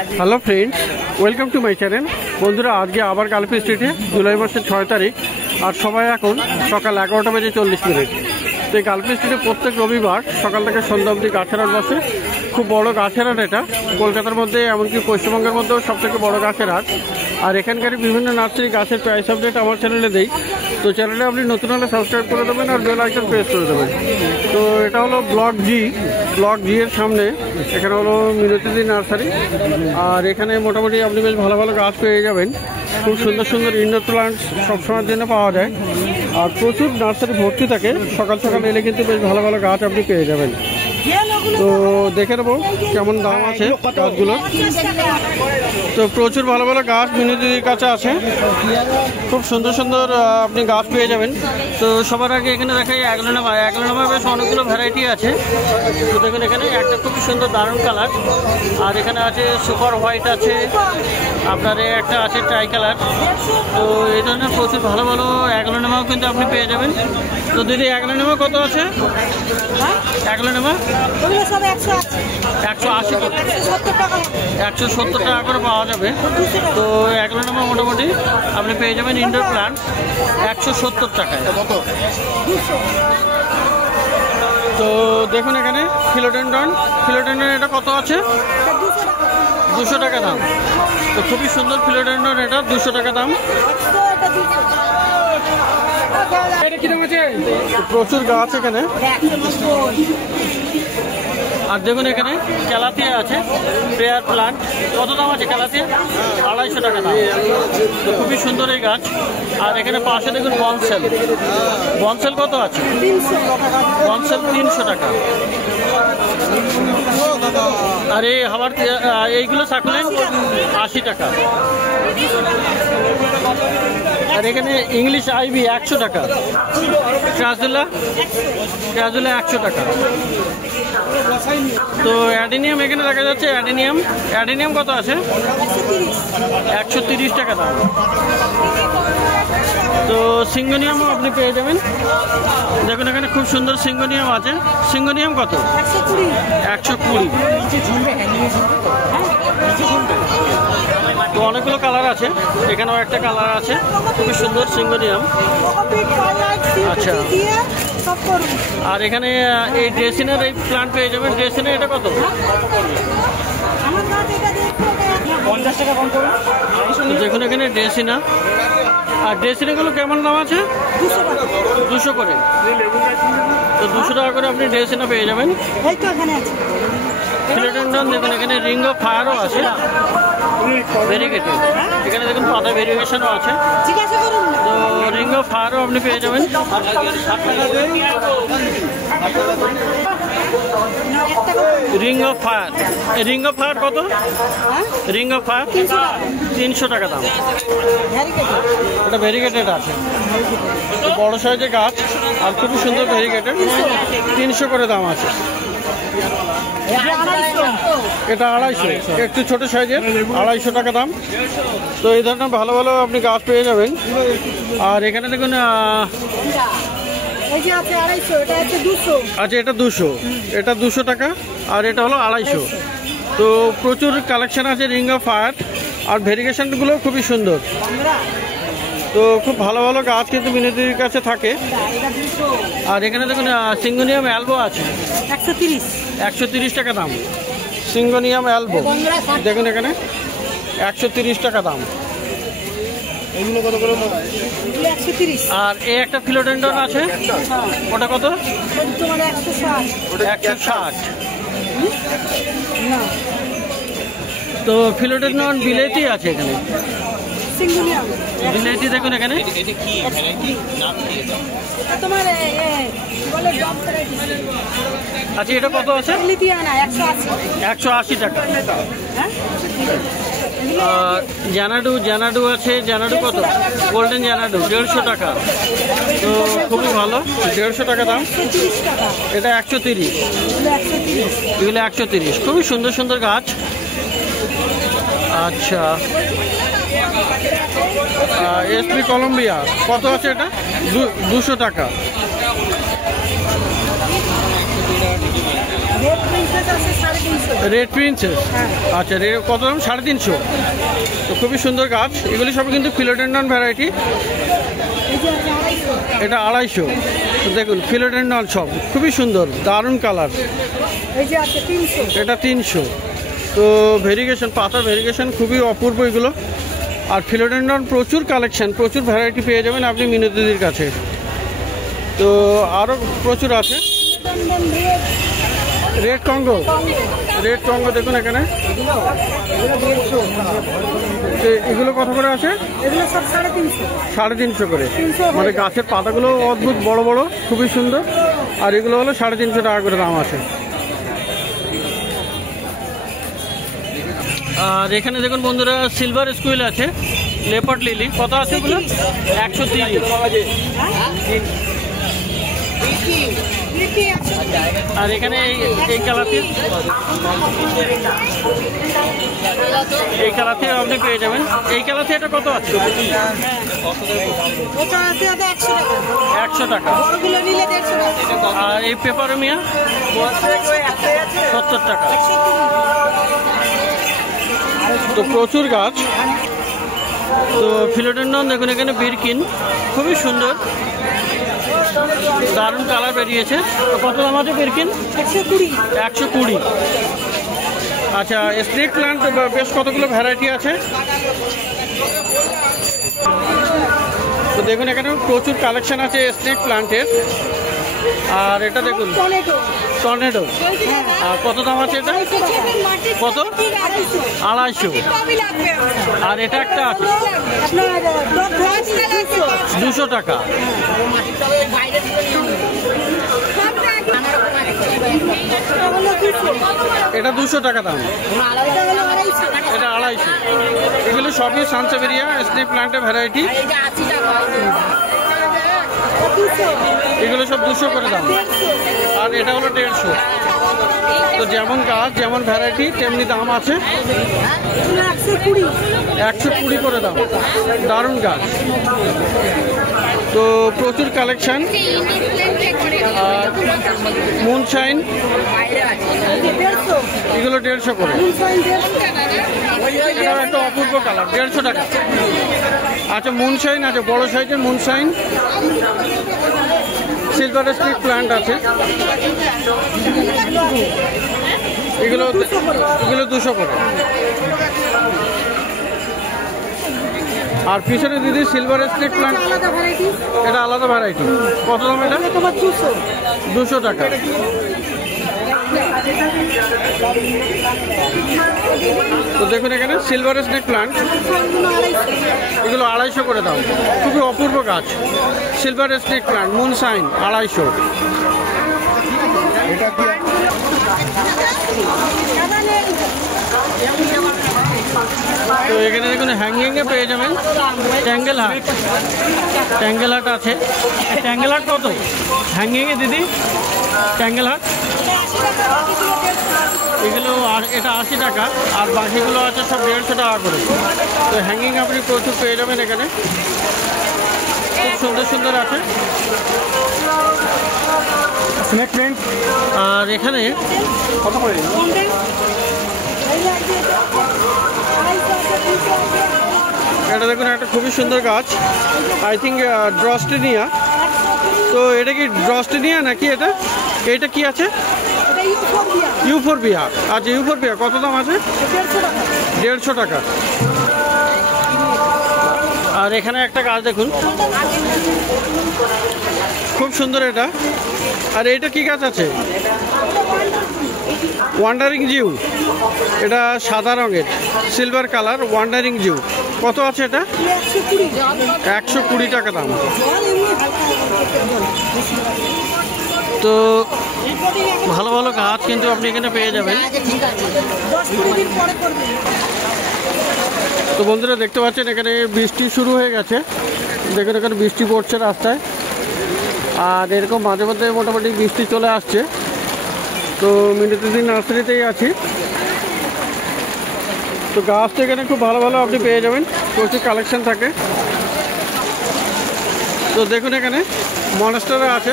Hello friends, welcome to my channel. বন্ধুরা, আজকে আবার গালফি স্ট্রিটে জুলাই মাসের 6 তারিখ আর সময় এখন সকাল 11টা বেজে 40 মিনিট। তো এই গালফি স্ট্রিটে প্রত্যেক রবিবার সকাল থেকে সন্ধ্যা অবধি গাছের হাট বসে। খুব বড় গাছের হাট এটা, কলকাতার মধ্যে এমনকি পশ্চিমবঙ্গের মধ্যেও সবথেকে বড় গাছের হাট। আর এখানকার বিভিন্ন নার্সারি গাছের প্রাইস আপডেট আমার চ্যানেলে দেই। তো চ্যানেলে আপনি নতুন হলে সাবস্ক্রাইব করে দেবেন আর বেল আইকন প্রেস করে দেবেন। তো এটা হলো ব্লক জি এর সামনে। এখানে হলো মিনতি নার্সারি, আর এখানে মোটামুটি আপনি বেশ ভালো ভালো গাছ পেয়ে যাবেন। খুব সুন্দর সুন্দর ইনডোর প্লান্টস সবসময়ের জন্য পাওয়া যায়, আর প্রচুর নার্সারি ভর্তি থাকে। সকাল সকাল এলে কিন্তু বেশ ভালো ভালো গাছ আপনি পেয়ে যাবেন। তো দেখে নেবো কেমন দাম আছে গাছগুলো। তো প্রচুর ভালো ভালো গাছ মিনতির কাছে আছে, খুব সুন্দর সুন্দর আপনি গাছ পেয়ে যাবেন। তো সবার আগে এখানে দেখাই অ্যাগলোনেমা বেশ অনেকগুলো ভ্যারাইটি আছে। তো দেখুন এখানে একটা খুব সুন্দর দারুণ কালার, আর এখানে আছে সুপার হোয়াইট আছে, আপনার একটা আছে ট্রাই কালার। তো এই ধরনের প্রচুর ভালো ভালো অ্যাগলোনেমাও কিন্তু আপনি পেয়ে যাবেন। তো দিদি, অ্যাগলোনেমা কত আছে? অ্যাগলোনেমা 170 টাকা করে পাওয়া যাবে। তো অ্যাগলোনেমা মোটামুটি আপনি পেয়ে যাবেন ইনডোর প্লান্ট 170 টাকায়। তো দেখুন এখানে ফিলোডেন্ড্রন এটা কত আছে? 200 টাকা দাম। তো খুবই সুন্দর ফিলোডেন্ড্রন, এটা 200 টাকা দাম। প্রচুর গাছ এখানে। আর দেখুন এখানে ক্যালাথিয়া আছে, প্রেয়ার প্লান্ট। কত দাম আছে ক্যালাথিয়া? 250 টাকা দাম। তো খুবই সুন্দর এই গাছ। আর এখানে পাশে দেখুন বনসেল কত আছে? বনসেল 300 টাকা। আর এই এইগুলো সাকুলেন্ট 80 টাকা। আর এখানে ইংলিশ আইভি 100 টাকা। ট্রাজুলা 100 টাকা। তো অ্যাডেনিয়াম এখানে দেখা যাচ্ছে, অ্যাডেনিয়াম কত আছে? 130 টাকা দাম। তো সিঙ্গোনিয়ামও আপনি পেয়ে যাবেন। দেখুন এখানে খুব সুন্দর সিঙ্গোনিয়াম আছে। সিঙ্গোনিয়াম কত? 120। তো অনেকগুলো কালার আছে, এখানেও একটা কালার আছে, খুবই সুন্দর সিঙ্গোনিয়াম। আচ্ছা, আর এখানে এই ড্রেসিনের এই প্লান্ট পেয়ে যাবেন। ড্রেসিনের এটা কত? 50 টাকা কম করুন। দেখুন এখানে ড্রেসিনা। আর ড্রেসিনাগুলো কেমন দাম আছে? 200 করে। তো 200 টাকা করে আপনি ড্রেসিনা পেয়ে যাবেন। ফিলোডেন্ড্রন দেখুন এখানে রিং অফ ফায়ারও আছে, ভেরিগেটেড। এখানে দেখুন পাতা ভেরিগেশনও আছে। তো রিং অফ ফায়ারও আপনি পেয়ে যাবেন। রিং অফ ফায়ার কত? রিং অফ ফায়ার 300 টাকা দাম। এটা ভেরিগেটেড আছে, বড় সাইজের গাছ আর খুবই সুন্দর ভেরিগেটেড। 300 করে দাম আছে। এটা 250, একটু ছোট সাইজের, 250 টাকা দাম। তো এই ধরনের ভালো ভালো আপনি গাছ পেয়ে যাবেন। আর এখানে দেখুন আচ্ছা, এটা 200 টাকা, আর এটা হলো 250। তো প্রচুর কালেকশন আছে রিং অফ ফায়ার, আর ভেরিগেশনগুলো খুবই সুন্দর। তো খুব ভালো ভালো গাছ কিন্তু মিনতির কাছে থাকে। আর এখানে দেখুন সিঙ্গোনিয়াম অ্যালবো আছে, 130 টাকা দাম। সিঙ্গোনিয়াম অ্যালবো দেখুন এখানে 130 টাকা দাম। আর এই একটা ফিলোডেন্ড্রন আছে, ওটা কত? 160। তো ফিলোডেন্ড্রন বিলেতি আছে এখানে, বিলেতি দেখুন এখানে। আচ্ছা, এটা কত আছে? 180 টাকা। জানাডু আছে, জানাডু কত? গোল্ডেন জানাডু 150 টাকা। তো খুবই ভালো, 150 টাকা দাম। এটা 130, এগুলো 130। খুবই সুন্দর সুন্দর গাছ। আচ্ছা, এসপি কলম্বিয়া কত আছে? এটা 200 টাকা। রেড প্রিন্সেস, আচ্ছা কত দাম? 350। তো খুবই সুন্দর গাছ, এগুলি সব কিন্তু ফিলোডেন্ড্রন ভ্যারাইটি। এটা 250। তো দেখুন ফিলোডেন্ড্রন সব খুবই সুন্দর, দারুণ কালার। এটা 300। তো ভেরিগেশন, পাতার ভেরিগেশন খুবই অপূর্ব এগুলো। আর ফিলোডেন্ড্রন প্রচুর কালেকশন, প্রচুর ভ্যারাইটি পেয়ে যাবেন আপনি মিনতিদির কাছে। তো আরও প্রচুর আছে। রেড কঙ্গো, রেড কঙ্গো দেখুন এখানে। এগুলো কত করে আছে? 350 করে। মানে গাছের পাতাগুলো অদ্ভুত বড় বড়, খুবই সুন্দর। আর এগুলো হলো 350 টাকা করে দাম আছে। আর এখানে দেখুন বন্ধুরা সিলভার স্কুইল আছে, লেপার্ড লিলি। কত আছে এগুলো? 130। আর এখানে এই কালারটি, এই কালারটি আপনি পেয়ে যাবেন। এই কালারটি এটা কত আছে? 100 টাকা। আর এই পেপারোমিয়া 70 টাকা। তো প্রচুর গাছ। তো ফিলোডেন্ড্রন দেখুন এখানে বিরকিন, খুবই সুন্দর, দারুণ কালার বেরিয়েছে। তো কত দাম আছে বিরকিন? 120। আচ্ছা স্নেক প্ল্যান্ট বেশ কতগুলো ভ্যারাইটি আছে। তো দেখুন এখানে প্রচুর কালেকশন আছে স্নেক প্ল্যান্টের। আর এটা দেখুন টর্নেডো। আর কত দাম আছে এটা? কত? 250। আর এটা একটা আছে 200 টাকা। এটা 200 টাকা দাম। এটা 250। এগুলো সবই সানসেভেরিয়া স্নেক প্ল্যান্টের ভ্যারাইটি। এগুলো সব 200 করে দাম। আর এটা হলো 150। তো যেমন গাছ যেমন ভ্যারাইটি তেমনি দাম আছে। 120 করে দাম, দারুণ গাছ। তো প্রচুর কালেকশন। আর মুনশাইন এগুলো 150 করে। এটা একটা অপূর্ব কালার, 150 টাকা। আচ্ছা মুনশাইন আছে, বড় সাইজের মুনশাইন। সিলভার স্নেক প্ল্যান্ট আছে, এগুলো 200 করে। আর পিছনে দিদি সিলভার স্নেক প্ল্যান্ট, এটা আলাদা ভ্যারাইটি। কত দাম এটা? 200 টাকা। তো দেখুন এখানে সিলভার স্নেক প্ল্যান্ট, এগুলো 250 করে দাম। খুবই অপূর্ব গাছ, সিলভার স্নেক প্ল্যান্ট মুনশাইন 250। তো এখানে দেখুন হ্যাঙ্গিংয়ে পেয়ে যাবেন ট্যাঙ্গেল হাট। ট্যাঙ্গেল হাট আছে। ট্যাঙ্গেল হাট কত হ্যাঙ্গিংয়ে দিদি? ট্যাঙ্গেল হাট এগুলো এটা 80 টাকা। আর বাকিগুলো আছে সব 150 টাকা করে। তো হ্যাঙ্গিং আপনি প্রচুর পেয়ে যাবেন এখানে, খুব সুন্দর সুন্দর আছে। আর এখানে কত করে? এটা দেখুন একটা খুবই সুন্দর গাছ, আই থিঙ্ক ড্রস্টেনিয়া। তো এটা কি ড্রস্টেনিয়া নাকি? এটা কি আছে? ইউফোরবিয়া। আচ্ছা ইউফোরবিয়া কত দাম আছে? 150 টাকা। আর এখানে একটা গাছ দেখুন, খুব সুন্দর এটা। আর এটা কি গাছ আছে? ওয়ান্ডারিং জিউ। এটা সাদা রঙের, সিলভার কালার, ওয়ান্ডারিং জিউ। কত আছে এটা? 120 টাকা দাম। তো ভালো ভালো গাছ কিন্তু আপনি এখানে পেয়ে যাবেন। তো বন্ধুরা দেখতে পাচ্ছেন এখানে বৃষ্টি শুরু হয়ে গেছে। দেখুন এখানে বৃষ্টি পড়ছে রাস্তায়। আর এরকম মাঝে মধ্যে মোটামুটি বৃষ্টি চলে আসছে। তো মিনতিদি নার্সারিতেই আছি। তো গাছ তো এখানে খুব ভালো ভালো আপনি পেয়ে যাবেন, প্রচুর কালেকশন থাকে। তো দেখুন এখানে মনস্টার আছে।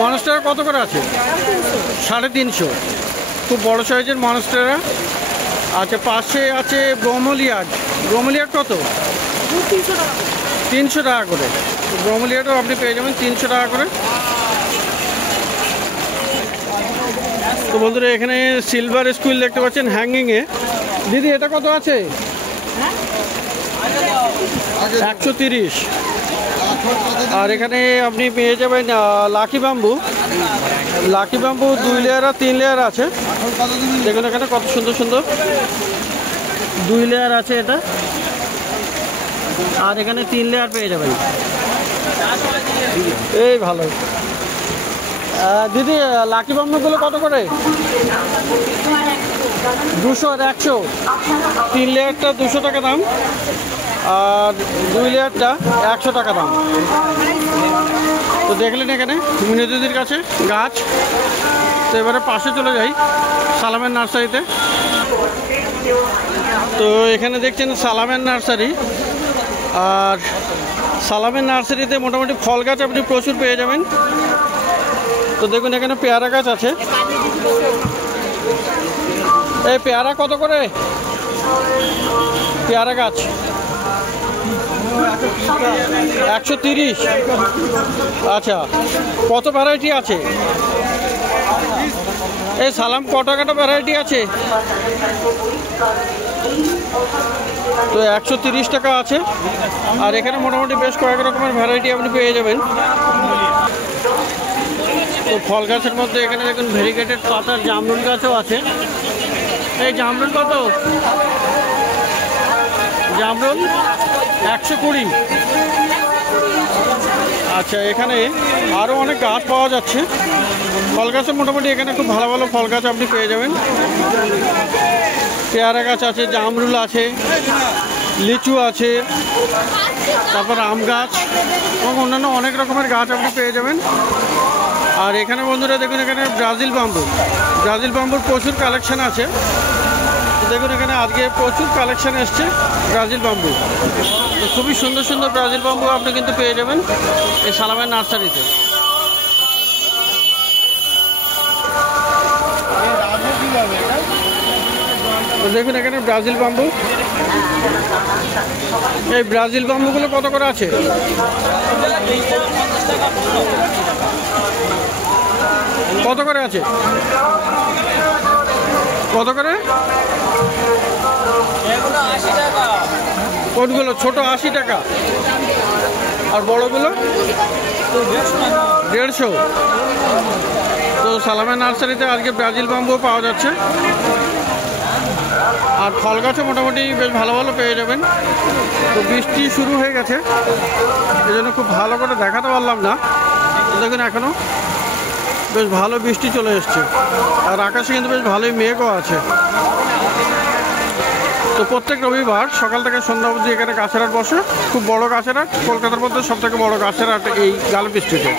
মনস্টেরা কত করে আছে? 350। খুব বড় সাইজের মনস্টেরা। আচ্ছা, পাশে আছে ব্রহ্মলিয়াড। ব্রহ্মলিয়াড কত? 300 টাকা করে। ব্রহ্মলিয়াডও আপনি পেয়ে যাবেন 300 টাকা করে। তো বন্ধুরা, এখানে সিলভার স্কুল দেখতে পাচ্ছেন হ্যাঙ্গিংয়ে। দিদি, এটা কত আছে? 130। আর এখানে আপনি পেয়ে যাবেন lucky bamboo. Lucky bamboo 2 layer আর 3 লেয়ার আছে। দেখুন এখানে কত সুন্দর সুন্দর 2 লেয়ার আছে এটা, আর এখানে 3 লেয়ার পেয়ে যাবেন। এই ভালো। দিদি, লাকি ব্যাম্বুগুলো কত করে? 200 আর 100। 3 লেয়ারটা 200 টাকা দাম, আর 2 লেয়ারটা 100 টাকা দাম। তো দেখলেন এখানে মিনতিদির কাছে গাছ। তো এবারে পাশে চলে যাই সালামের নার্সারিতে। তো এখানে দেখছেন সালামের নার্সারি। আর সালামের নার্সারিতে মোটামুটি ফল গাছ আপনি প্রচুর পেয়ে যাবেন। তো দেখুন এখানে পেয়ারা গাছ আছে। এই পেয়ারা কত করে? পেয়ারা গাছ 130। আচ্ছা, কত ভ্যারাইটি আছে? এই সালাম কটা কটা ভ্যারাইটি আছে? তো 130 টাকা আছে। আর এখানে মোটামুটি বেশ কয়েক রকমের ভ্যারাইটি আপনি পেয়ে যাবেন। তো ফল গাছের মধ্যে এখানে দেখুন ভেরিগেটেড পাতার জামরুল গাছও আছে। এই জামরুল কত? জামরুল 120। আচ্ছা, এখানে আরও অনেক গাছ পাওয়া যাচ্ছে। ফল গাছের মোটামুটি এখানে খুব ভালো ভালো ফল গাছ আপনি পেয়ে যাবেন। পেয়ারা গাছ আছে, জামরুল আছে, লিচু আছে, তারপর আম গাছ এবং অন্যান্য অনেক রকমের গাছ আপনি পেয়ে যাবেন। আর এখানে বন্ধুরা দেখুন এখানে ব্রাজিল বাম্বু। ব্রাজিল বাম্বুর প্রচুর কালেকশান আছে। দেখুন এখানে আজকে প্রচুর কালেকশান এসছে ব্রাজিল বাম্বু। তো খুবই সুন্দর সুন্দর ব্রাজিল বাম্বু আপনি কিন্তু পেয়ে যাবেন এই সালামের নার্সারিতে। তো দেখুন এখানে ব্রাজিল বাম্বু। এই ব্রাজিল বাম্বুগুলো কত করে আছে? কত করে আছে? কত করে? কোনগুলো? ছোট 80 টাকা, আর বড়গুলো 150। তো সালামের নার্সারিতে আজকে ব্রাজিল বাম্বু পাওয়া যাচ্ছে। আর ফল গাছও মোটামুটি বেশ ভালো ভালো পেয়ে যাবেন। তো বৃষ্টি শুরু হয়ে গেছে, এই জন্য খুব ভালো করে দেখাতে পারলাম না। দেখুন এখনও বেশ ভালো বৃষ্টি চলে এসছে, আর আকাশে কিন্তু বেশ ভালোই মেঘও আছে। তো প্রত্যেক রবিবার সকাল থেকে সন্ধ্যা অবধি এখানে গাছের হাট বসে। খুব বড় গাছের হাট, কলকাতার মধ্যে সবথেকে বড় গাছের হাট এই গালপি স্ট্রিটে।